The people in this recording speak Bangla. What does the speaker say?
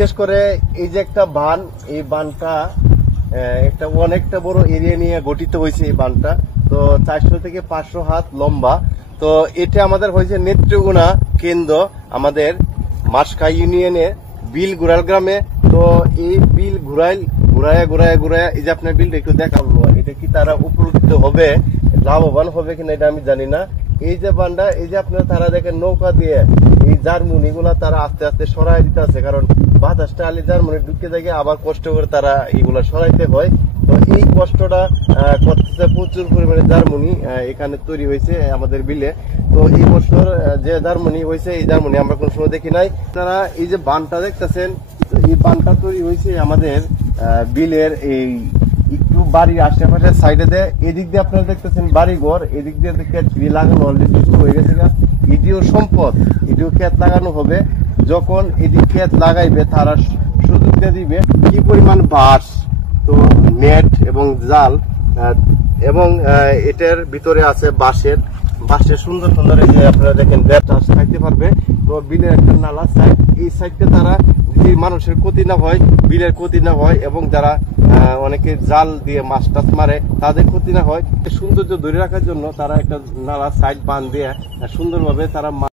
বিশেষ করে এই যে একটা বান, এই বানটা একটা অনেকটা বড় এরিয়া নিয়ে গঠিত হয়েছে। এই বানটা তো 400 থেকে 500 হাত লম্বা। তো এটা আমাদের হয়েছে নেত্রকোনা কেন্দ্র, আমাদের মাসখাই ইউনিয়নে বিল ঘুরাল গ্রামে। তো এই বিল ঘুরায় এই যে আপনার বিলটা একটু দেখাবো, এটা কি তারা উপকৃত হবে, লাভবান হবে কিনা এটা আমি জানি না। এই যে বানটা, এই যে আপনারা তারা দেখেন নৌকা দিয়ে এই জার্মনি গুলা তারা আস্তে আস্তে সরাই দিতে আছে, কারণ বাতাসটা আলি জার্মনি ঢুকে থাকে, আবার কষ্ট করে তারা এইগুলা সরাইতে হয়। তো এই কষ্টটা করতেছে প্রচুর পরিমাণে জার্মনি এখানে তৈরি হয়েছে আমাদের বিলে। তো এই বছর যে জার্মনি হয়েছে, এই জার্মনি আমরা কোন সময় দেখি নাই। তারা এই যে বানটা দেখতেছেন, এই বানটা তৈরি হয়েছে আমাদের বিলের এই একটু বাড়ির আশেপাশের সাইডে দিয়ে। এদিক দিয়ে আপনারা দেখতেছেন বাড়ি ঘর, এদিক দিয়ে ক্ষেত লাগানো অলরেডি শুরু হয়ে গেছে। এটিও সম্পদ, এটিও ক্ষেত লাগানো হবে। যখন এদিক ক্ষেত লাগাইবে তারা সুযোগ দিয়ে দিবে কি পরিমাণ বাঁশ, তো নেট এবং জাল, এবং এটার ভিতরে আছে বাঁশের সুন্দর সুন্দর এই যে আপনারা দেখেন চাষ খাইতে পারবে। তো বিলের একটা নালা সাইড, এই সাইডটা তারা যদি মানুষের ক্ষতি না হয়, বিলের ক্ষতি না হয়, এবং যারা অনেকে জাল দিয়ে মাছ টাছ মারে তাদের ক্ষতি না হয়, সৌন্দর্য ধরে রাখার জন্য তারা একটা নালা সাইড বাঁধ দিয়ে সুন্দরভাবে তারা